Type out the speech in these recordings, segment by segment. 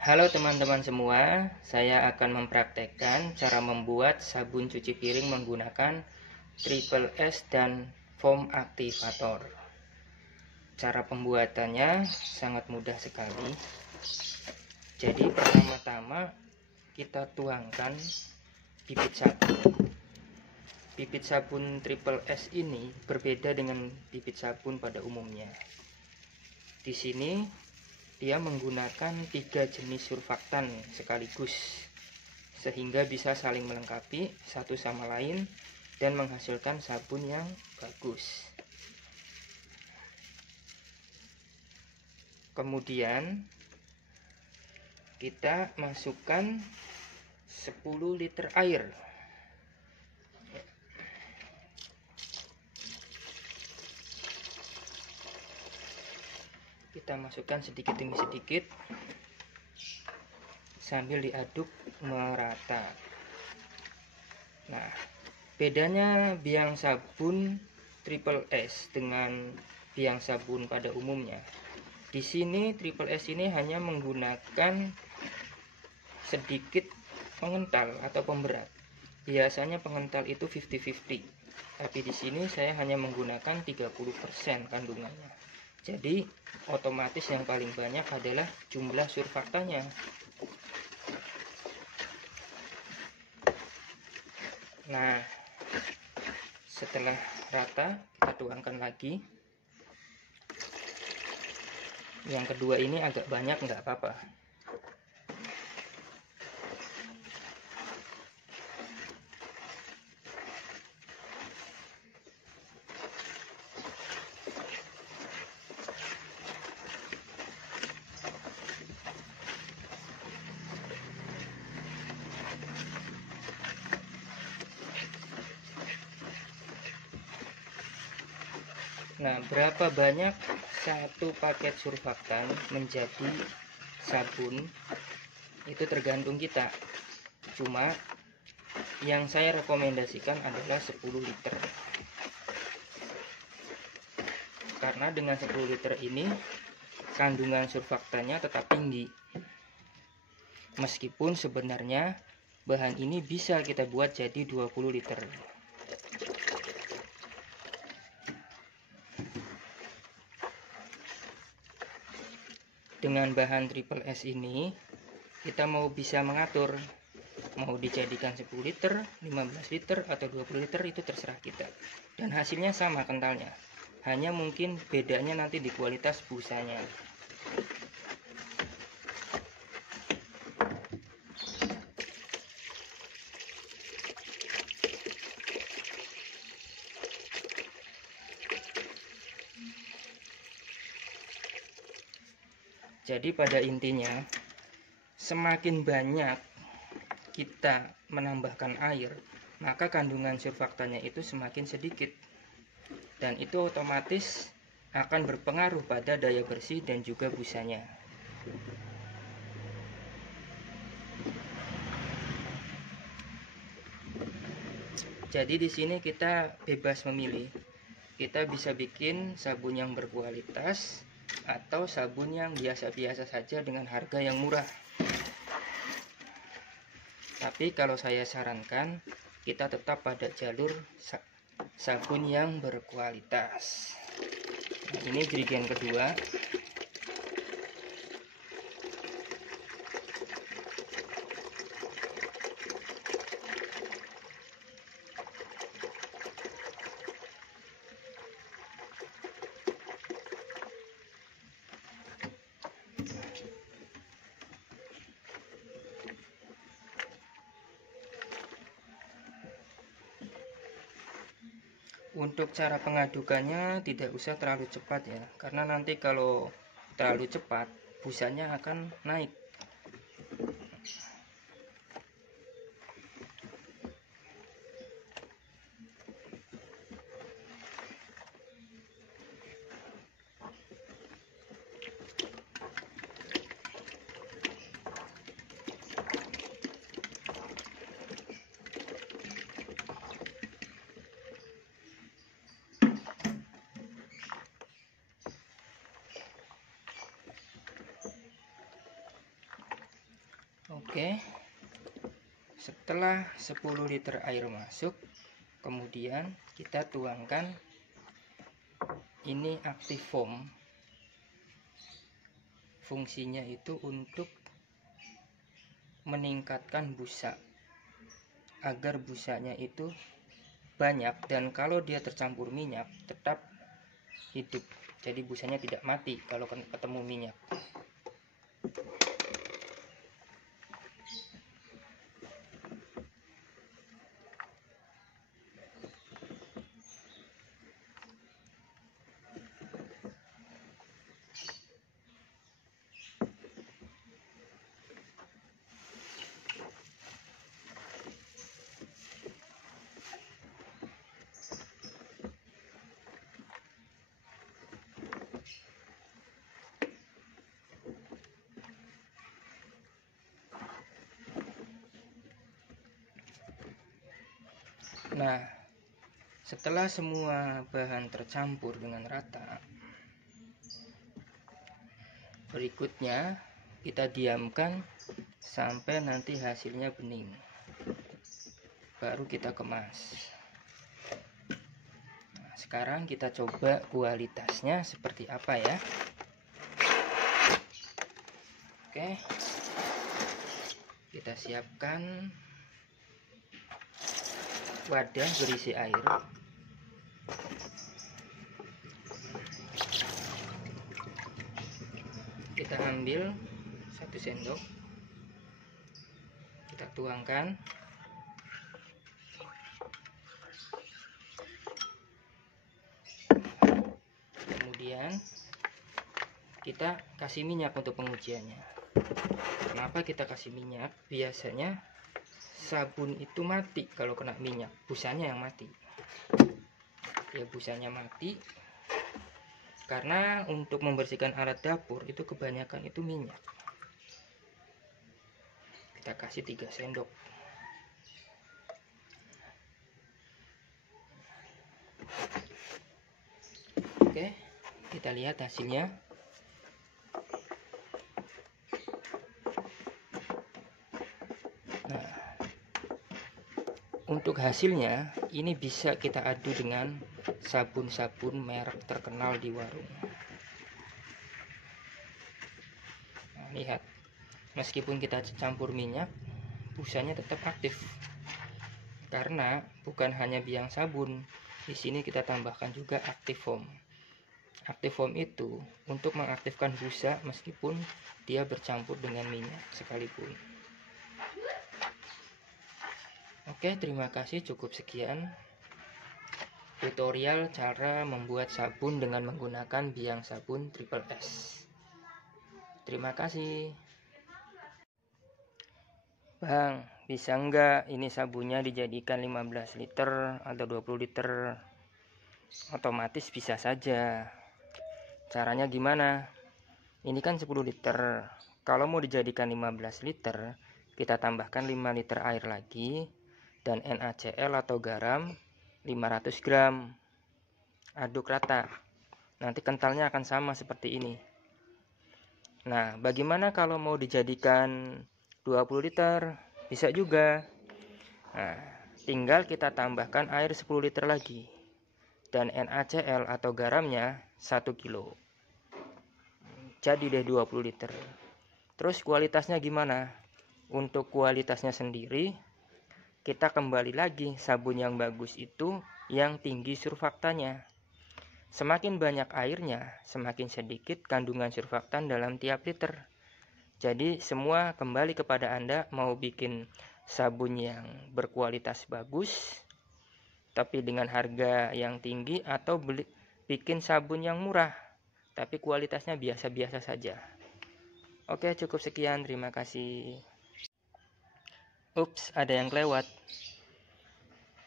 Halo teman-teman semua, saya akan mempraktekkan cara membuat sabun cuci piring menggunakan Triple S dan foam aktivator. Cara pembuatannya sangat mudah sekali. Jadi pertama-tama kita tuangkan bibit sabun. Bibit sabun Triple S ini berbeda dengan bibit sabun pada umumnya. Di sini dia menggunakan 3 jenis surfaktan sekaligus, sehingga bisa saling melengkapi satu sama lain dan menghasilkan sabun yang bagus. Kemudian kita masukkan 10 liter air. Kita masukkan sedikit demi sedikit sambil diaduk merata. Nah, bedanya biang sabun Triple S dengan biang sabun pada umumnya. Di sini Triple S ini hanya menggunakan sedikit pengental atau pemberat. Biasanya pengental itu 50-50. Tapi di sini saya hanya menggunakan 30% kandungannya. Jadi otomatis yang paling banyak adalah jumlah surfaktannya. Nah, setelah rata kita tuangkan lagi. Yang kedua ini agak banyak, nggak apa-apa. Nah, berapa banyak satu paket surfaktan menjadi sabun itu tergantung kita. Cuma yang saya rekomendasikan adalah 10 liter. Karena dengan 10 liter ini kandungan surfaktannya tetap tinggi. Meskipun sebenarnya bahan ini bisa kita buat jadi 20 liter. Dengan bahan Triple S ini kita mau bisa mengatur mau dijadikan 10 liter, 15 liter atau 20 liter, itu terserah kita. Dan hasilnya sama kentalnya. Hanya mungkin bedanya nanti di kualitas busanya. Jadi pada intinya, semakin banyak kita menambahkan air, maka kandungan surfaktannya itu semakin sedikit. Dan itu otomatis akan berpengaruh pada daya bersih dan juga busanya. Jadi di sini kita bebas memilih. Kita bisa bikin sabun yang berkualitas atau sabun yang biasa-biasa saja dengan harga yang murah. Tapi kalau saya sarankan, kita tetap pada jalur sabun yang berkualitas. Nah, ini jerigen kedua. Untuk cara pengadukannya tidak usah terlalu cepat ya, karena nanti kalau terlalu cepat busanya akan naik. Oke, setelah 10 liter air masuk, kemudian kita tuangkan ini active foam. Fungsinya itu untuk meningkatkan busa, agar busanya itu banyak, dan kalau dia tercampur minyak tetap hidup. Jadi busanya tidak mati kalau ketemu minyak. Nah, setelah semua bahan tercampur dengan rata, berikutnya kita diamkan sampai nanti hasilnya bening, baru kita kemas. Nah, sekarang kita coba kualitasnya seperti apa ya. Oke, kita siapkan wadah berisi air. Kita ambil 1 sendok, kita tuangkan. Kemudian kita kasih minyak untuk pengujiannya. Kenapa kita kasih minyak? Biasanya sabun itu mati kalau kena minyak, busanya yang mati. Ya, busanya mati karena untuk membersihkan alat dapur itu kebanyakan itu minyak. Kita kasih 3 sendok. Oke, kita lihat hasilnya. Nah, untuk hasilnya ini bisa kita adu dengan sabun-sabun merek terkenal di warung. Nah, lihat, meskipun kita campur minyak, busanya tetap aktif. Karena bukan hanya biang sabun, di sini kita tambahkan juga active foam. Active foam itu untuk mengaktifkan busa meskipun dia bercampur dengan minyak sekalipun. Oke, terima kasih, cukup sekian tutorial cara membuat sabun dengan menggunakan biang sabun Triple S. Terima kasih. Bang, bisa nggak ini sabunnya dijadikan 15 liter atau 20 liter? Otomatis bisa saja. Caranya gimana? Ini kan 10 liter. Kalau mau dijadikan 15 liter, kita tambahkan 5 liter air lagi dan NaCl atau garam 500 gram. Aduk rata. Nanti kentalnya akan sama seperti ini. Nah, bagaimana kalau mau dijadikan 20 liter? Bisa juga. Nah, tinggal kita tambahkan air 10 liter lagi. Dan NaCl atau garamnya 1 kilo. Jadi deh 20 liter. Terus kualitasnya gimana? Untuk kualitasnya sendiri, kita kembali lagi, sabun yang bagus itu yang tinggi surfaktannya. Semakin banyak airnya, semakin sedikit kandungan surfaktan dalam tiap liter. Jadi semua kembali kepada Anda, mau bikin sabun yang berkualitas bagus tapi dengan harga yang tinggi, atau bikin sabun yang murah tapi kualitasnya biasa-biasa saja. Oke, cukup sekian, terima kasih. Ups, ada yang kelewat.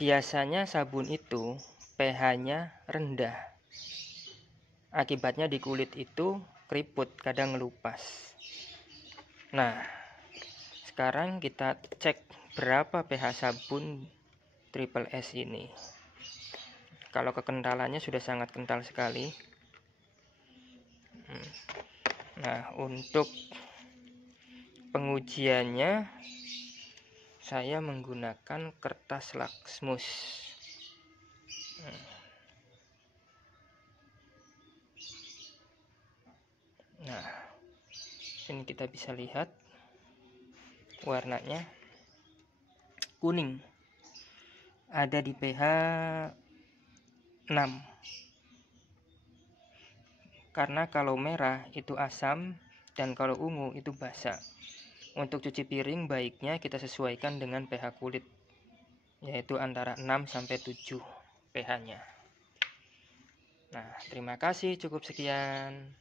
Biasanya sabun itu pH-nya rendah. Akibatnya di kulit itu keriput, kadang ngelupas. Nah, sekarang kita cek berapa pH sabun Triple S ini. Kalau kekentalannya sudah sangat kental sekali. Nah, untuk Pengujiannya saya menggunakan kertas laksmus. Nah, sini kita bisa lihat warnanya kuning, ada di pH 6. Karena kalau merah itu asam dan kalau ungu itu basa. Untuk cuci piring baiknya kita sesuaikan dengan pH kulit, yaitu antara 6 sampai 7 pH-nya. Nah, terima kasih, cukup sekian.